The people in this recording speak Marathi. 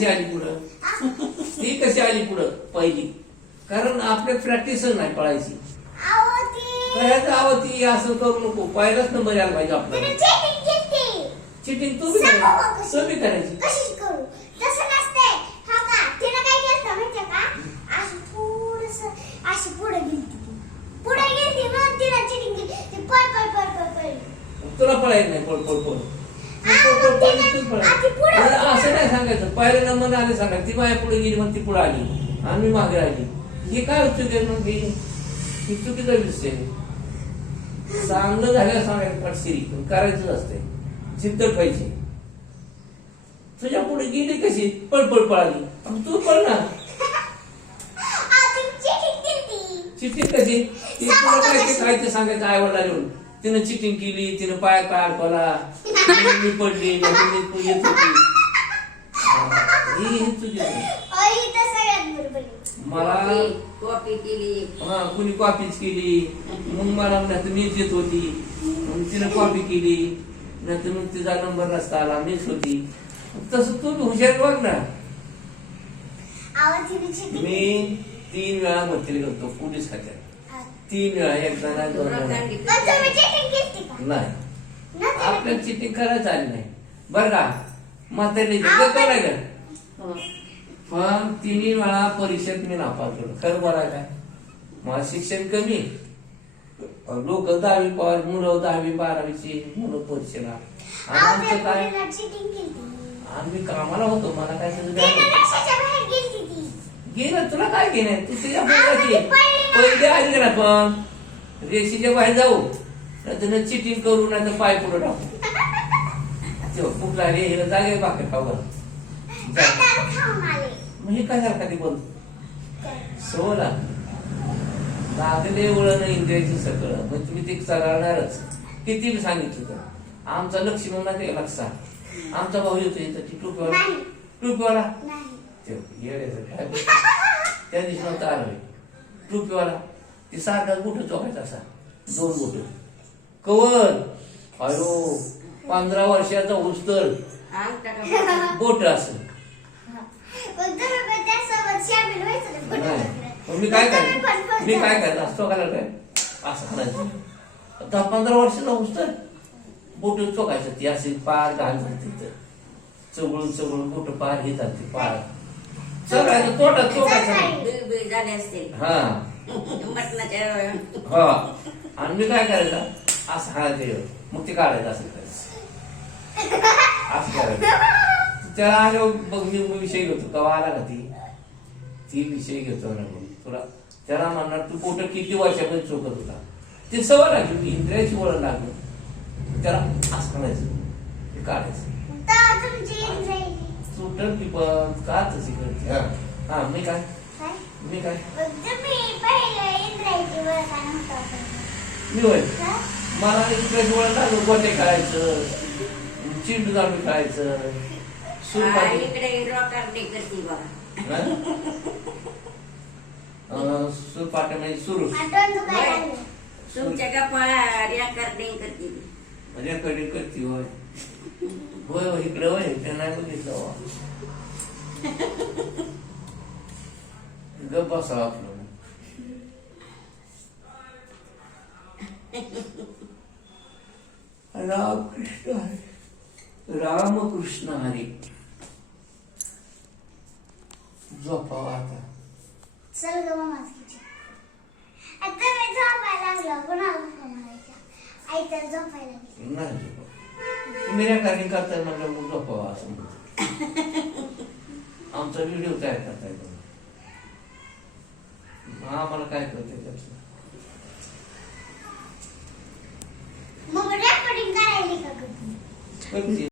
कशी आली पुढं ती कशी आली पुढं पहिली कारण आपल्या प्रॅक्टिस नाही पळायची कळायचं आवती असं करू नको पहिलाच नंबर यायला पाहिजे आपल्याला चिटिंग तुम्ही करायची तुला पळायचं नाही पळ पळ पळ असं नाही सांगायचं पहिल्या नंबर आले सांगायचं ती माझ्या पुढे गेली मग ती पुढे आली आणि मी मागे राहिली ही काय चुकी आहे मग ही चुकीचा विषय चांगलं झालं सांगायचं पटशिरी करायचंच असतंय जिद्द पाहिजे तुझ्या पुढे गेली कशी पळपळ पळाली तू पळ ना चिटिंग कशी ती तुला काय ते सांगायचं आई वडिला येऊन तिनं चिटिंग केली तिनं पाय अडकवला मी पडली येत होती ही तुझी मला कॉपी केली हा कुणी कॉपीच केली मग मला मीच येत होती मग तिनं कॉपी केली नंतर मग तिचा नंबर नसता आला मीच होती तसं तू हुशार बघ ना मी 3 वेळा भरतीला गेलो पोलीस खात्यात 3 वेळा एकदा नाही 2 वेळा नाही आपल्याला चिटिंग करायचं आली नाही बरं का म्हातारी नाही का पण 3 वेळा परीक्षेत मी नापास केलो खरं बरं काय मला शिक्षण कमी लोक 10वी पास मुलं 10वी 12वीची मुलं परीक्षेला आमचं काय आम्ही कामाला होतो मला काय गेलं तुला काय घेणे तू तुझ्या मुलाची पहिले आली ना पण रेषेच्या बाहेर जाऊ नाही चिटिंग करू नाही तर पाय पुढे टाकू खूप लागले हिला जागे बाकी खाऊ म्हणजे काय झालं कधी बोल सोला लागले वळण इंद्रियाची सगळं मग तुम्ही ते चालणारच किती मी सांगितलं तर आमचा लक्ष्मण ना ते लक्षा आमचा भाऊ येतो इथं टुपीवाला त्या दिवशी नव्हता आलोय टुपीवाला ती सारखा गुठ चोकायचा असा 2 बोट कवर अयो 15 वर्षाचा उस्तर बोट असं मी काय करायचं असतो काय असं करायचं 10-15 वर्षाचा उस्तर बोट चोकायचं ती असे पार घालतात तिथं चवळून बोट पार हे जाते पार चोकायचं तोटा चोकायचं झाले असते हा मटणाच्या हा आणि मी काय करायचं असं हाणायचं मग ते काढायचं असं करायचं असं करायचं त्याला आलो बघ मी विषय घेतो कवा आला का ती विषय घेतो ना तुला त्याला म्हणणार तू पोट किती वर्षापर्यंत चोकत होता ते सवय लागली इंद्रियाची वळण लागलं त्याला असं म्हणायचं ते काढायचं सुटल की पण का तशी करते हा मी काय मी होय मला इंद्रियाची वळण लागलं गोटे खेळायचं चिंडू जाणून खेळायचं सुरपाट म्हणजे सुरू तुमच्या गप्पा रेकॉर्डिंग करते होय होय इकडे होय ते नाही बघितलं गप्प बसा आपलं रामकृष्ण हरी झोपावा आता चल ग मग आता मी झोपायला लागलो पुन्हा आई तर झोपायला नाही झोपा तुम्ही रेकॉर्डिंग करताय म्हटलं मग झोपावा असं आमचा व्हिडिओ तयार करताय आम्हाला काय करते त्याचं मग रेकॉर्डिंग करायली का कधी